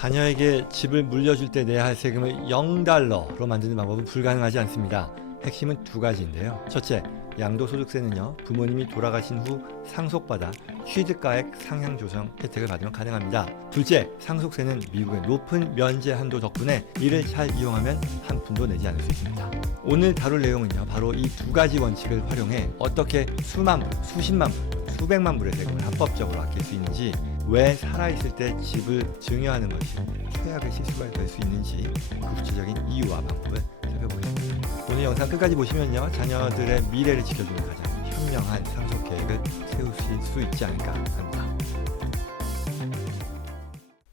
자녀에게 집을 물려줄 때 내야 할 세금을 0달러로 만드는 방법은 불가능하지 않습니다. 핵심은 두 가지인데요. 첫째, 양도소득세는요, 부모님이 돌아가신 후 상속받아 취득가액 상향 조정 혜택을 받으면 가능합니다. 둘째, 상속세는 미국의 높은 면제 한도 덕분에 이를 잘 이용하면 한 푼도 내지 않을 수 있습니다. 오늘 다룰 내용은요, 바로 이 두 가지 원칙을 활용해 어떻게 수만 불, 수십만 불, 수백만 불의 세금을 합법적으로 아낄 수 있는지, 왜 살아있을 때 집을 증여하는 것이 최악의 실수가 될 수 있는지 그 구체적인 이유와 방법을 살펴보겠습니다. 오늘 영상 끝까지 보시면요, 자녀들의 미래를 지켜주는 가장 현명한 상속 계획을 세우실 수 있지 않을까 합니다.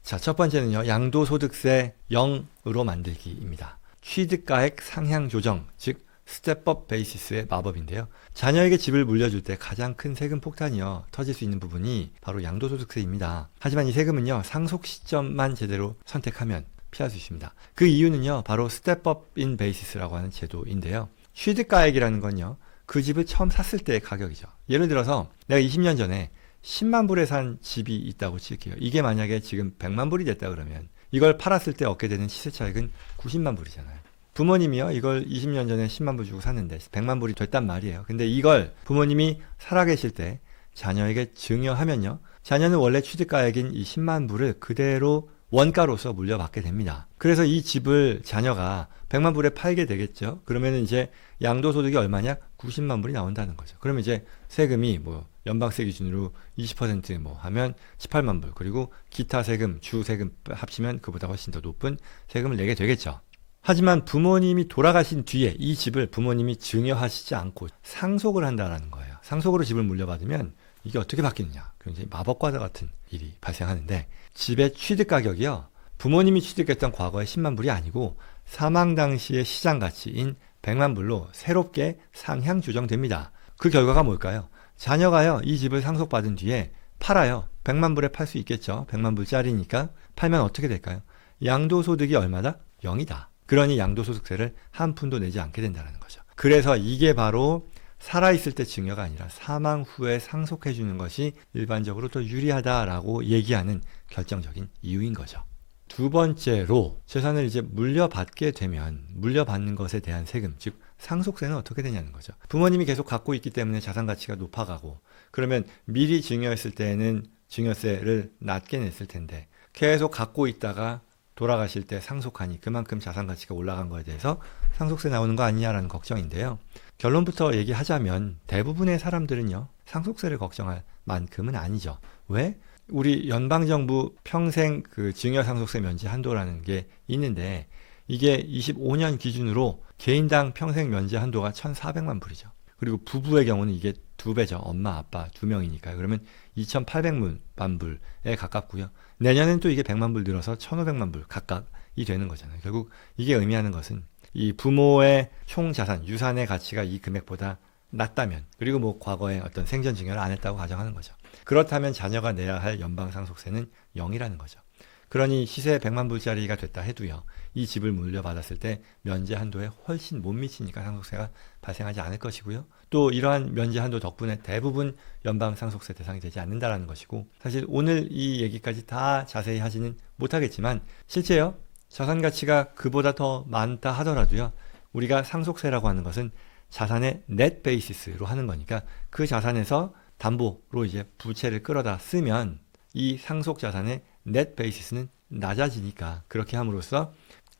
자, 첫 번째는요, 양도소득세 0으로 만들기입니다. 취득가액 상향 조정, 즉 스텝업 베이시스의 마법인데요. 자녀에게 집을 물려줄 때 가장 큰 세금 폭탄이요, 터질 수 있는 부분이 바로 양도소득세입니다. 하지만 이 세금은요, 상속 시점만 제대로 선택하면 피할 수 있습니다. 그 이유는요, 바로 스텝업 인 베이시스라고 하는 제도인데요. 취득가액이라는 건요, 그 집을 처음 샀을 때의 가격이죠. 예를 들어서 내가 20년 전에 10만 불에 산 집이 있다고 칠게요. 이게 만약에 지금 100만 불이 됐다 그러면 이걸 팔았을 때 얻게 되는 시세 차익은 90만 불이잖아요. 부모님이요, 이걸 20년 전에 10만 불 주고 샀는데 100만 불이 됐단 말이에요. 근데 이걸 부모님이 살아계실 때 자녀에게 증여하면요, 자녀는 원래 취득가액인 이 10만 불을 그대로 원가로서 물려받게 됩니다. 그래서 이 집을 자녀가 100만 불에 팔게 되겠죠. 그러면 이제 양도소득이 얼마냐? 90만 불이 나온다는 거죠. 그러면 이제 세금이 연방세 기준으로 20% 하면 18만 불, 그리고 기타 세금, 주세금 합치면 그보다 훨씬 더 높은 세금을 내게 되겠죠. 하지만 부모님이 돌아가신 뒤에 이 집을 부모님이 증여하시지 않고 상속을 한다는 거예요. 상속으로 집을 물려받으면 이게 어떻게 바뀌느냐? 굉장히 마법과 같은 일이 발생하는데, 집의 취득 가격이요, 부모님이 취득했던 과거의 10만 불이 아니고 사망 당시의 시장 가치인 100만 불로 새롭게 상향 조정됩니다. 그 결과가 뭘까요? 자녀가요, 이 집을 상속받은 뒤에 팔아요. 100만 불에 팔 수 있겠죠. 100만 불짜리니까 팔면 어떻게 될까요? 양도소득이 얼마다? 0이다. 그러니 양도소득세를 한 푼도 내지 않게 된다는 거죠. 그래서 이게 바로 살아있을 때 증여가 아니라 사망 후에 상속해주는 것이 일반적으로 더 유리하다라고 얘기하는 결정적인 이유인 거죠. 두 번째로, 재산을 이제 물려받게 되면 물려받는 것에 대한 세금, 즉 상속세는 어떻게 되냐는 거죠. 부모님이 계속 갖고 있기 때문에 자산 가치가 높아가고, 그러면 미리 증여했을 때는 증여세를 낮게 냈을 텐데 계속 갖고 있다가 돌아가실 때 상속하니 그만큼 자산 가치가 올라간 거에 대해서 상속세 나오는 거 아니냐라는 걱정인데요. 결론부터 얘기하자면 대부분의 사람들은요, 상속세를 걱정할 만큼은 아니죠. 왜? 우리 연방정부 평생 그 증여상속세 면제 한도라는 게 있는데, 이게 25년 기준으로 개인당 평생 면제 한도가 1,400만 불이죠. 그리고 부부의 경우는 이게 2배죠. 엄마, 아빠 2명이니까요. 그러면 2,800만 불에 가깝고요. 내년엔 또 이게 100만 불 늘어서 1,500만 불 가깝이 되는 거잖아요. 결국 이게 의미하는 것은 이 부모의 총 자산, 유산의 가치가 이 금액보다 낮다면, 그리고 과거에 어떤 생전 증여를 안 했다고 가정하는 거죠. 그렇다면 자녀가 내야 할 연방 상속세는 0이라는 거죠. 그러니 시세 100만 불짜리가 됐다 해도요, 이 집을 물려받았을 때 면제 한도에 훨씬 못 미치니까 상속세가 발생하지 않을 것이고요. 또 이러한 면제 한도 덕분에 대부분 연방 상속세 대상이 되지 않는다라는 것이고, 사실 오늘 이 얘기까지 다 자세히 하지는 못하겠지만 실제요, 자산 가치가 그보다 더 많다 하더라도요, 우리가 상속세라고 하는 것은 자산의 넷 베이시스로 하는 거니까 그 자산에서 담보로 이제 부채를 끌어다 쓰면 이 상속 자산의 넷 베이시스는 낮아지니까, 그렇게 함으로써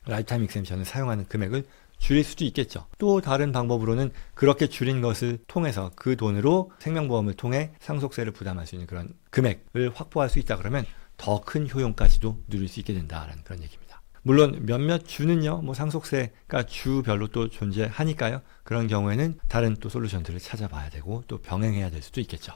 라이프타임 익셈션을 사용하는 금액을 줄일 수도 있겠죠. 또 다른 방법으로는 그렇게 줄인 것을 통해서 그 돈으로 생명보험을 통해 상속세를 부담할 수 있는 그런 금액을 확보할 수 있다 그러면 더 큰 효용까지도 누릴 수 있게 된다라는 그런 얘기입니다. 물론 몇몇 주는요, 상속세가 주별로 또 존재하니까요. 그런 경우에는 다른 또 솔루션들을 찾아봐야 되고 또 병행해야 될 수도 있겠죠.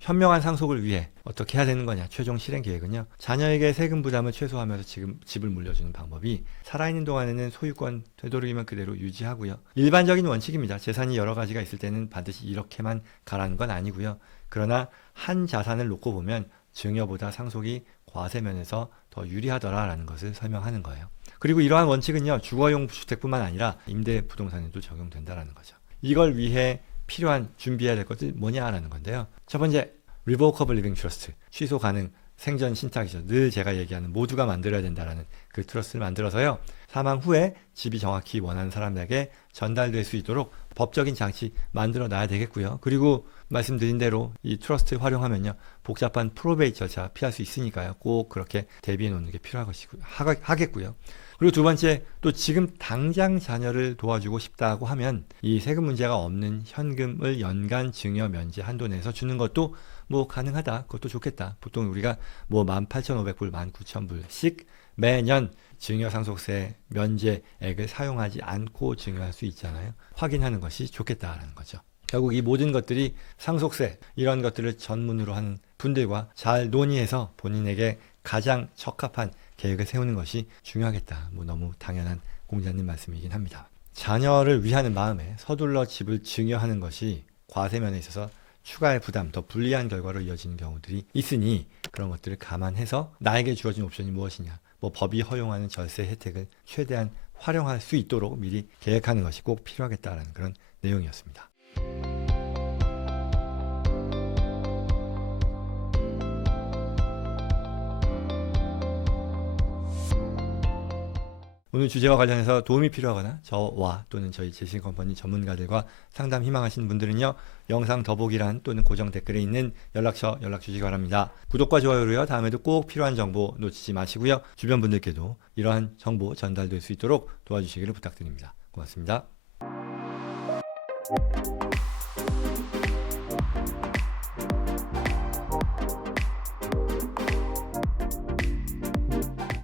현명한 상속을 위해 어떻게 해야 되는 거냐? 최종 실행 계획은요, 자녀에게 세금 부담을 최소화하면서 지금 집을 물려주는 방법이, 살아있는 동안에는 소유권 되도록이면 그대로 유지하고요. 일반적인 원칙입니다. 재산이 여러 가지가 있을 때는 반드시 이렇게만 가라는 건 아니고요. 그러나 한 자산을 놓고 보면 증여보다 상속이 과세면에서 더 유리하더라라는 것을 설명하는 거예요. 그리고 이러한 원칙은요, 주거용 주택뿐만 아니라 임대 부동산에도 적용된다라는 거죠. 이걸 위해 필요한 준비해야 될 것이 뭐냐라는 건데요. 첫 번째, 리보커블 리빙 트러스트, 취소 가능 생전 신탁이죠. 늘 제가 얘기하는 모두가 만들어야 된다라는 그 트러스트를 만들어서요. 사망 후에 집이 정확히 원하는 사람에게 전달될 수 있도록 법적인 장치 만들어 놔야 되겠고요. 그리고 말씀드린 대로 이 트러스트 활용하면요. 복잡한 프로베이트 절차 피할 수 있으니까요. 꼭 그렇게 대비해 놓는 게 필요할 것이고요. 하겠고요. 그리고 두 번째, 또 지금 당장 자녀를 도와주고 싶다고 하면 이 세금 문제가 없는 현금을 연간 증여 면제 한도 내에서 주는 것도 뭐 가능하다. 그것도 좋겠다. 보통 우리가 뭐 18,500불, 19,000불씩 매년 증여 상속세 면제액을 사용하지 않고 증여할 수 있잖아요. 확인하는 것이 좋겠다라는 거죠. 결국 이 모든 것들이 상속세 이런 것들을 전문으로 하는 분들과 잘 논의해서 본인에게 가장 적합한 계획을 세우는 것이 중요하겠다. 뭐 너무 당연한 공자님 말씀이긴 합니다. 자녀를 위하는 마음에 서둘러 집을 증여하는 것이 과세면에 있어서 추가의 부담, 더 불리한 결과로 이어지는 경우들이 있으니 그런 것들을 감안해서 나에게 주어진 옵션이 무엇이냐, 뭐 법이 허용하는 절세 혜택을 최대한 활용할 수 있도록 미리 계획하는 것이 꼭 필요하겠다라는 그런 내용이었습니다. 오늘 주제와 관련해서 도움이 필요하거나 저와 또는 저희 제시컴퍼니 전문가들과 상담 희망하시는 분들은요. 영상 더보기란 또는 고정 댓글에 있는 연락처 연락 주시기 바랍니다. 구독과 좋아요로요. 다음에도 꼭 필요한 정보 놓치지 마시고요. 주변 분들께도 이러한 정보 전달될 수 있도록 도와주시기를 부탁드립니다. 고맙습니다.